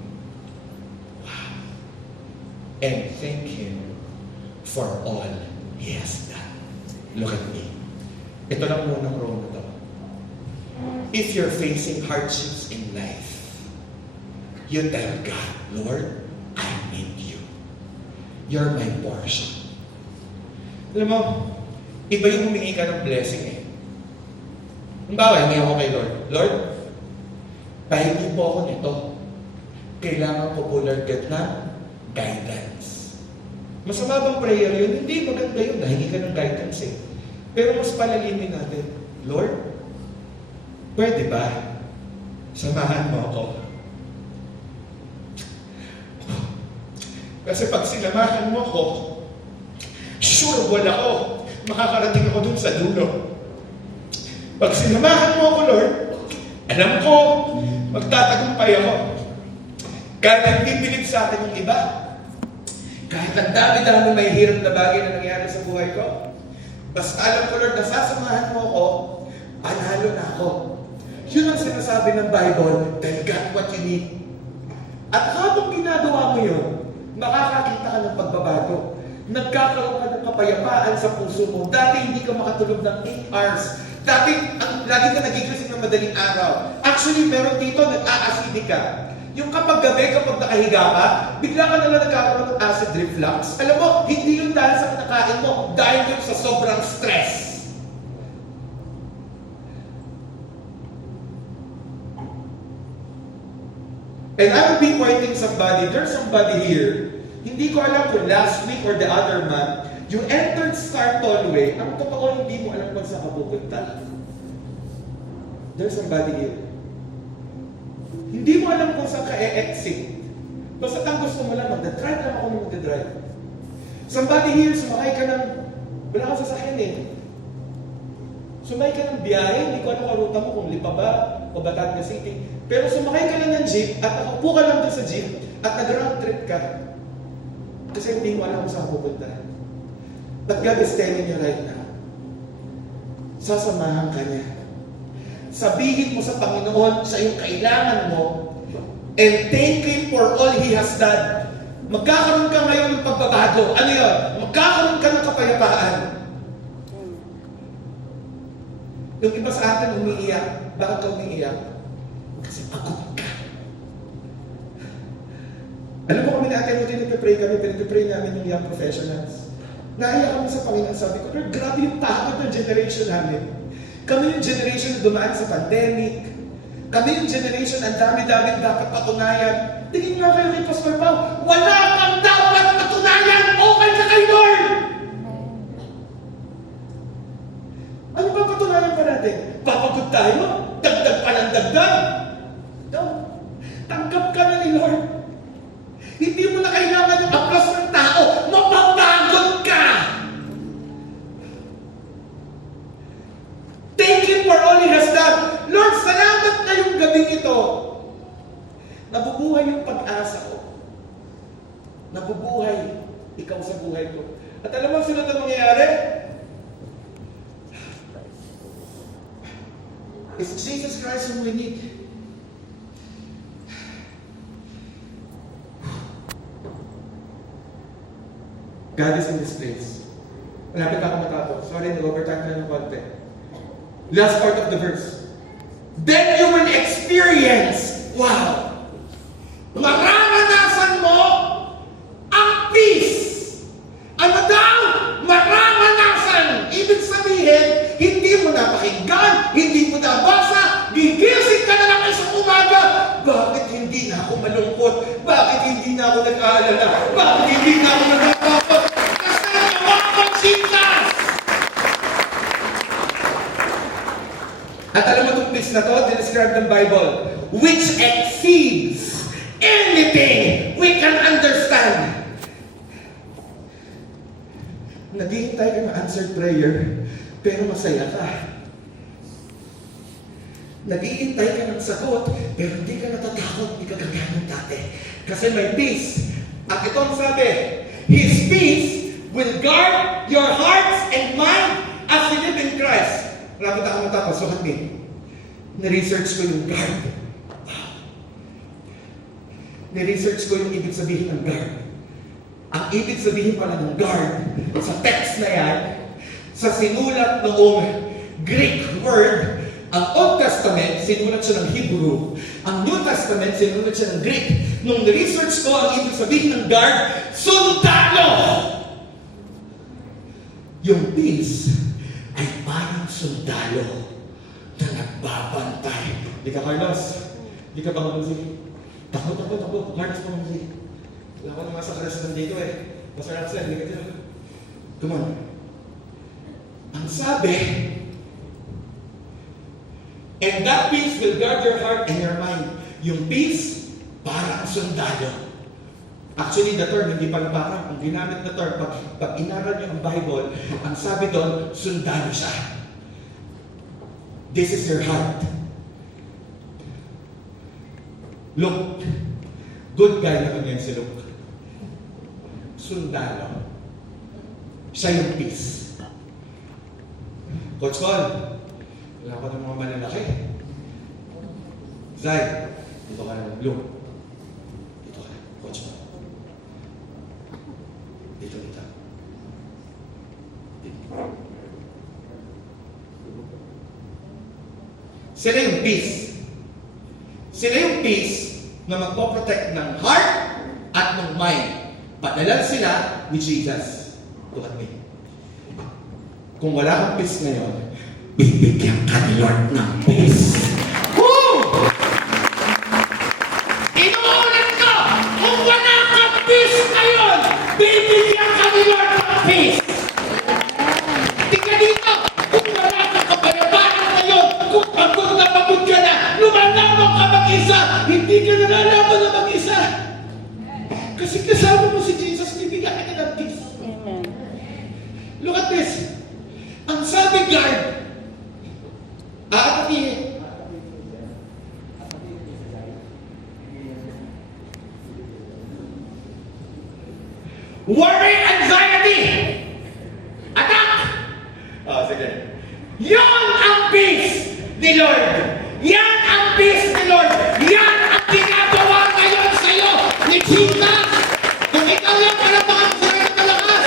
Wow. And thank Him for all He has done. Look at me. Ito lang munang row na to. If you're facing hardships in life, you tell God, Lord, I need you. You're my portion. Alam mo, iba yung humingi ka ng blessing eh. Halimbawa, hindi ako kay Lord. Lord, pahingi po ako nito. Kailangan ko po, Lord, get na guidance. Masama bang prayer yun? Hindi, maganda yun. Nahingi ka ng guidance eh. Pero mas palalimin natin, Lord, pwede ba? Samahan mo ako. Kasi pag sinamahan mo ako, sure wala ako. Makakarating ako dun sa dulo. Pag sinamahan mo ako, Lord, alam ko, magtatagumpay ako. Kahit nagbibilib sa akin ng iba, kahit ang dami-dami may hirap na bagay na nangyari sa buhay ko, basta alam ko, Lord, nasasamahan mo ako, panalo na ako. Yun ang sinasabi ng Bible, tell God what you need. At habang ginagawa mo yun, makakakita ka ng pagbabago. Nagkakaroon ka ng kapayapaan sa puso mo. Dati hindi ka makatulog ng 8 hours. Dati, lagi ka nagigising ng madaling araw. Actually, meron dito, nag-a-acidic ka. Yung kapag gabi, kapag nakahiga ka, bigla ka nalang nagkakaroon ng acid reflux. Alam mo, hindi yun dahil sa kinakain mo, dahil yun sa sobrang stress. And I will be pointing somebody, there's somebody here, hindi ko alam kung last week or the other month, you entered Star Tollway, ang totoo hindi mo alam kung saan ka pupunta. There's somebody here. Hindi mo alam kung saan ka e-exit. Basta ang gusto mo lang, magdadrive lang ako na magdadrive. Somebody here, sumakay ka ng, wala kang sasakyan eh. Sumakay ka ng biyahe, hindi ko alam kung ruta mo, kung Lipa ba, o Batangas City. Pero sumakay ka lang ng jeep, at nakaupo ka lang doon sa jeep, at nag-round trip ka. Kasi hindi mo alam kung saan pupunta. But God is telling you right now, sasamahan ka niya. Sabihin mo sa Panginoon sa iyong kailangan mo, and thank Him for all He has done. Magkakaroon ka ngayon ng pagbabago. Ano yun? Magkakaroon ka ng kapayapaan. Yung iba sa atin umiiyak. Bakit ka umiiyak? Kasi pagod ka. Alam mo kami natin, pinag-pray namin yung young professionals. Naiyak kami sa Panginoon, sabi ko, Lord, grabe yung takot ng generation namin. Kami yung generation na dumaan sa pandemic. Kami yung generation ang dami-dami dapat patunayan. Tingin nga kayo kay Pastor Pao, wala kang dapat patunayan! Okay ka kay Lord! Ano ba patunayan pa natin? Papagod tayo? Dagdag pa ng dagdag? No. Tanggap ka na ni Lord. Hindi mo na kailangan ng aplas ng tao. Mapapagod ka! Thank Him for all He has done. Lord, salamat na yung gabing ito. Nabubuhay yung pag-asa ko. Nabubuhay ikaw sa buhay ko. At alam mo, sunod na mangyayari? It's Jesus Christ whom we need. God is in this place. Malapit ako matapos. Sorry, nag-overtime na ng konti. Last part of the verse. Then you will experience, wow, mararanasan mo ang peace. Ano daw? Mararanasan. Ibig sabihin, hindi mo napakinggan, hindi mo nabasa, gigising ka na lang isang umaga. Bakit hindi na ako malungkot? Bakit hindi na ako nag-aalala? Bakit hindi na ako nagkakapot? Kasi nawakan Jesus! At alam mo itong peace na to, describe ng Bible, which exceeds anything we can understand. Naghihintay ka ng answered prayer, pero masaya ka. Nag-iintay ka ng sagot, pero hindi ka natatakot, hindi ka gaganong dati. Kasi may peace. At ito ang sabi, His peace will guard your hearts and mind as you live in Christ. Malapit ako matapos, so me. Na-research ko yung guard. Wow. Na-research ko yung ibig sabihin ng guard. Ang ibig sabihin pala ng guard, sa text na yan, sa sinulat noong Greek word, ang Old Testament, sinulat siya ng Hebrew. Ang New Testament, sinulat siya ng Greek. Nung na-research ko, ang ibig sabihin ng guard, sundalo! Yung peace ay parang sundalo na nagbabantay. Di ka, Carlos? Di ka ba mamusi? Takbo. Carlos pa mamusi. Wala ko naman sa kalastan dito eh. Masarap sila, hindi ka dito. Come on. Ang sabi, and that peace will guard your heart and your mind. Yung peace, parang sundalo. Actually, the term, hindi palpakan. Ang ginamit na term, pag inaral niyo ang Bible, ang sabi doon, sundalo siya. This is your heart. Look, good guy naman yan si Luke. Sundalo. Siya yung peace. Coach Cole, wala ko ng mga malalaki. Zay, dito ka na. Luke, dito ka na. Coach Cole. Dito. Sila yung peace. Sila yung peace na magpoprotect ng heart at ng mind. Padala sila ni Jesus. Look at me. Kung wala kang peace ngayon, bibigyan ka ni Lord ng peace. Woo! Inuulit ko, kung wala kang peace ngayon, bibigyan ka ni Lord ng peace. Tingnan dito, kung wala kang kapayapaan ngayon, kung pagod ka na, lumalaban ka mag-isa, hindi ka nalalaban na mag-isa. Kasi kasama mo si Jesus, bibigyan ka ng peace. Amen. Look at this. Ang sabi guard, aatihin. Worry, anxiety, attack. Sige. Yan ang peace ni Lord. Yan ang peace ni Lord. Yan ang ginagawa ngayon sa'yo ni Jesus. Kung ikaw yan, palapakan sa rin ng malakas.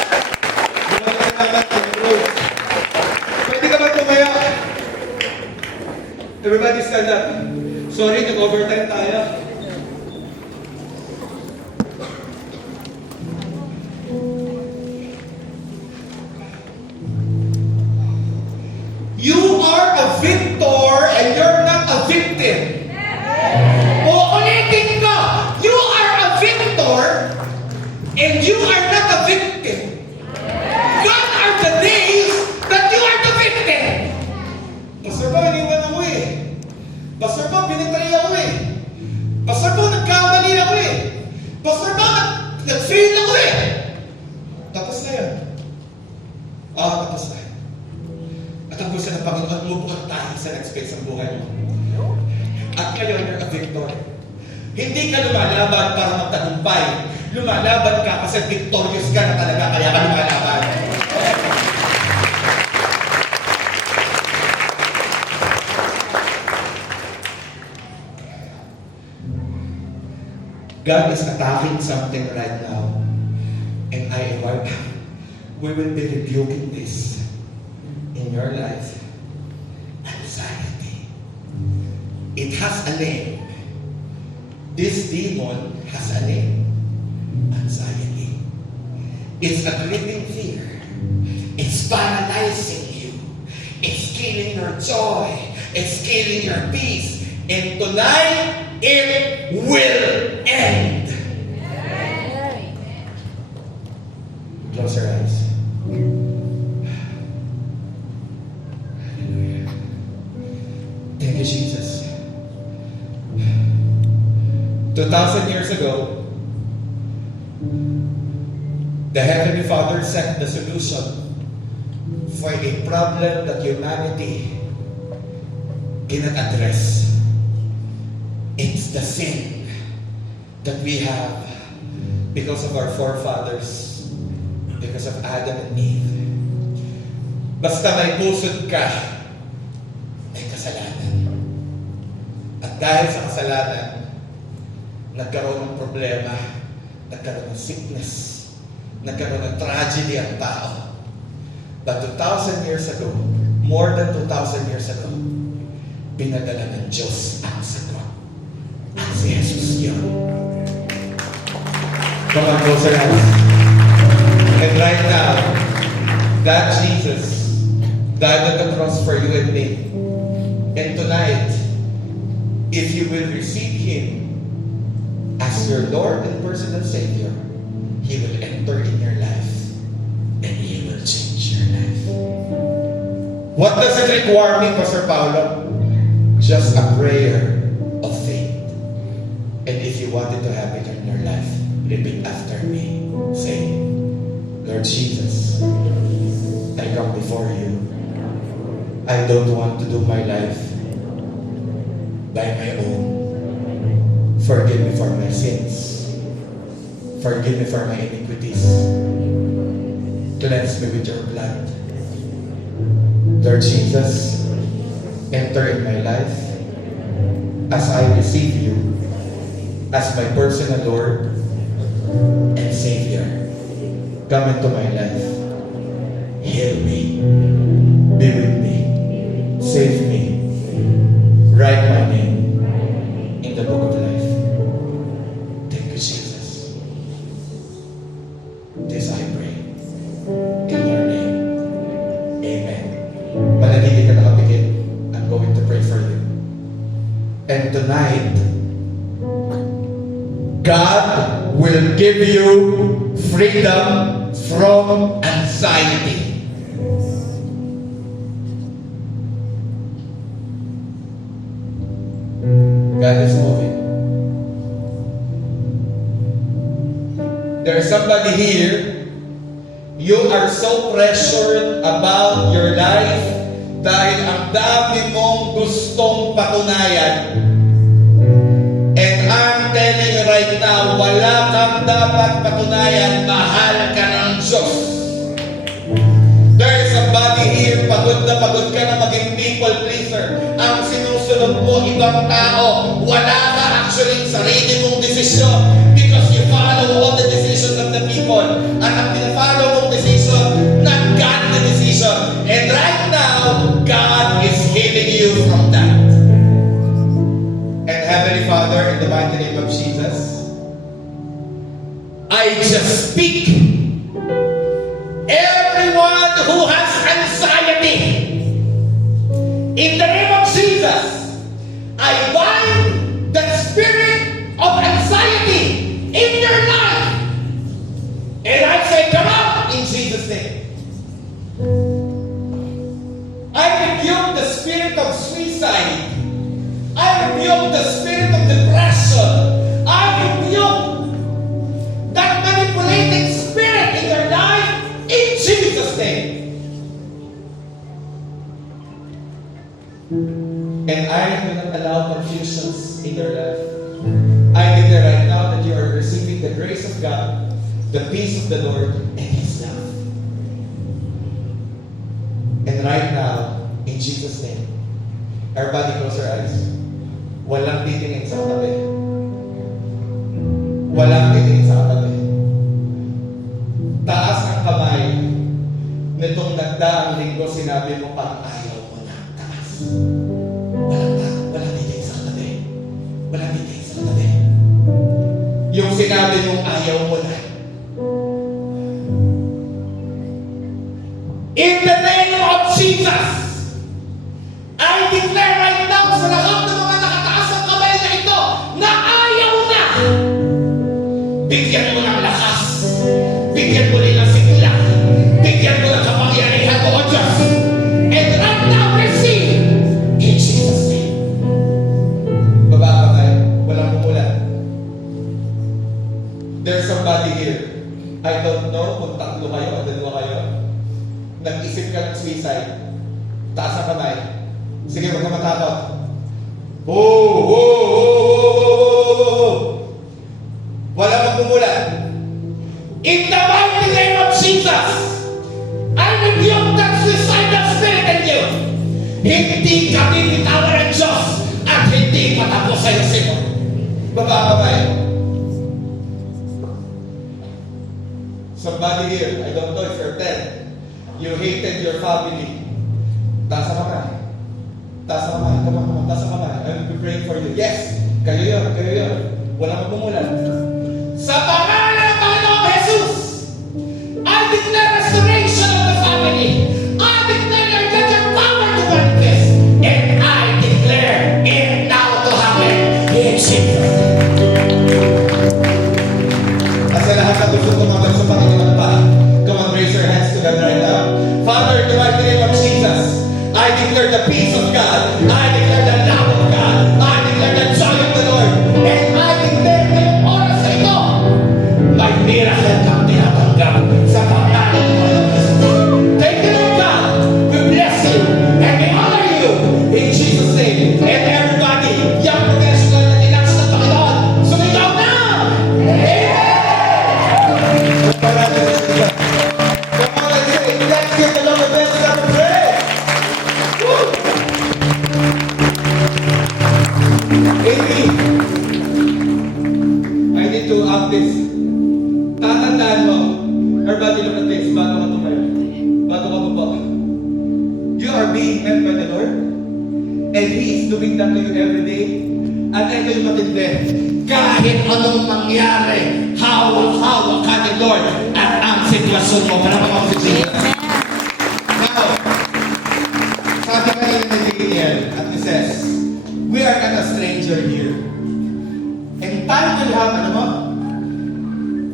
Pwede ka ba tumaya? Everybody stand up. Sorry, nag-overtime tayo. You are a victor and you're not a victim. Uulitin ko, you are a victor and you are not a victim. Gone are the days that you are the victim. Pastor po, iniwan ako eh. Pastor po, pinatay ako eh. Pastor po, nagkamali ako eh. Pastor po, nag-fail ako eh. Tapos na yan. Tapos na. At ang gusto ng Panginoon, mubuhat tayo sa next phase ng buhay mo. At ngayon, you're a victor. Hindi ka lumalaban para magtagumpay. Lumalaban ka kasi victorious ka na talaga, kaya ka lumalaban. God is attacking something right now. And we will be rebuking this in your life. Anxiety. It has a name. This demon has a name. Anxiety. It's a gripping fear. It's paralyzing you. It's killing your joy. It's killing your peace. And tonight, it will end. Close your eyes. Hallelujah. Thank you, Jesus. 2,000 years ago, the Heavenly Father sent the solution for a problem that humanity cannot address. It's the sin that we have because of our forefathers, because of Adam and Eve. Basta may pusod ka, may kasalanan. At dahil sa kasalanan, nagkaroon ng problema, nagkaroon ng sickness, nagkaroon ng tragedy ang tao. But 2,000 years ago, more than 2,000 years ago, pinadala ng Diyos ang sagot. At si Jesus yun. Come on, close our eyes. And right now, that Jesus died on the cross for you and me. And tonight, if you will receive Him as your Lord and personal Savior, He will enter in your life and He will change your life. What does it require me, Pastor Paulo? Just a prayer of faith. And if you want it to happen in your life, repeat after me. Say, Lord Jesus, I come before you. I don't want to do my life by my own. Forgive me for my sins. Forgive me for my iniquities. Cleanse me with your blood. Lord Jesus, enter in my life as I receive you as my personal Lord and Savior. Come into my life. Heal me. Be with me. Save me. Write my name in the book of life. Thank you, Jesus. This I pray. In your name. Amen. Manatili ka nakapikit. I'm going to pray for you. And tonight, God will give you freedom from anxiety. God is moving. There's somebody here, you are so pressured about your life dahil ang dami mong gustong patunayan. And I'm telling you right now, wala kang dapat patunayan, mahal ka ng Diyos. There's somebody here, pagod ka na maging people pleaser. Ang sinusunod mo, ibang tao. Wala ka actually sarili mong desisyon because you follow all the decisions of the people. At ang pinafollow mong decision, not godly decision. And right now, God is healing you from that. And Heavenly Father, in the mighty name of Jesus, I just speak everyone who has anxiety, in the name of Jesus, I bind the spirit of anxiety in your life. And I say, come out in Jesus' name. I rebuke the spirit of suicide. I rebuke the spirit of depression. I rebuke that manipulating spirit in your life in Jesus' name. And I do not allow confusions in your life. I declare right now that you are receiving the grace of God, the peace of the Lord, and His love. And right now, in Jesus' name, everybody close your eyes. Walang titingin sa katabi. Walang titingin sa katabi. Taas ang kamay. Nitong nagdaang linggo, sinabi mo parang ayaw mo na. Taas. Walang titingin sa katabi. Walang titingin sa katabi. Yung sinabi mong ayaw mo na. In the name of Jesus, I declare right now sa lahat ng mga nakataas ang kamay na ito na ayaw na. Bigyan mo ng lakas. Bigyan mo rin ng sigla. Bigyan mo ng kapangyarihan mo, O Diyos. And right now, receive in Jesus' name. Baba ka tayo. Walang pumulan. There's somebody here. I don't know kung tatlo kayo o dalawa kayo. Nag-isip ka ng suicide. Taas ang kamay. Sige, huwag ka matakot. Oh! Wala magmumula. In the mighty name of Jesus, I rebuke that suicidal spirit in you. Hindi ka tinitawan ng Diyos at hindi patapos sa iyo. Baba kamay. Somebody here, I don't know if you're 10, you hated your family. Taas ang kamay. Taas ang kamay. Come on, taas ang kamay. I will be praying for you. Yes, kayo yun. Walang magmumulan. Sa pangalan ng Panginoong Jesus, I declare restoration of the family. I declare your greater power to manifest. And I declare it now to happen in Jesus. Kasi lahat na gusto tumawag sa Panginoon pa. Come on, raise your hands to God right now. Father, in the mighty name of Jesus, I declare the peace of God. I declare the love of God. I declare the joy of the Lord. And I declare ngayong oras sa ito, may miracle kang tinatanggap sa pangalan ng Panginoon Jesus. Thank you, Lord God. We bless you and we honor you in Jesus' name. And everybody, young professional na tinapos ng Panginoon, sumigaw na! Amen! Come on, let's say, let's give the Lord the best of praise. Amy, I need to up this. Tatandaan mo, everybody look at this, bago ka tumayo. Bago ka baba. You are being helped by the Lord. And He is doing that to you every day. At ito yung matindi. Kahit anong mangyari, hawak-hawak ka ni Lord at ang sitwasyon mo. Maraming ako si Jesus. Now, sabi kanina ni Daniel at ni Ses, we are not a stranger here. And time will have, ano mo?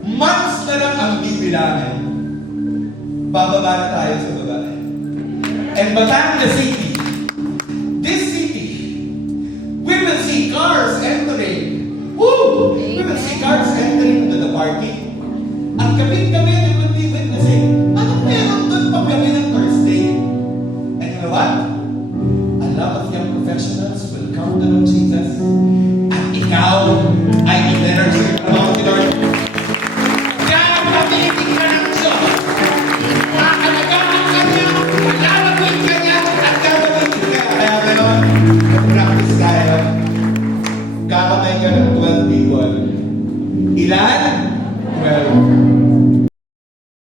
Months na lang ang bibilangin. Bababa na tayo sa baba. And Batangas City, this city, we will see cars entering. Woo! We will see cars entering into the party. At gabi-gabi, we will be witnessing. Ano meron doon pag gabi ng Thursday? And you know what? A lot of young professionals will come to know Jesus. At ikaw ay i-learn sa iyo about the Lord. Kaya pamitin ka ng Diyos. Kakalagahan ka niya, kalalagoy ka niya, at gagawin ka. Kaya meron, practice tayo. Kakamay ka ng 12 people. Ilan? 12.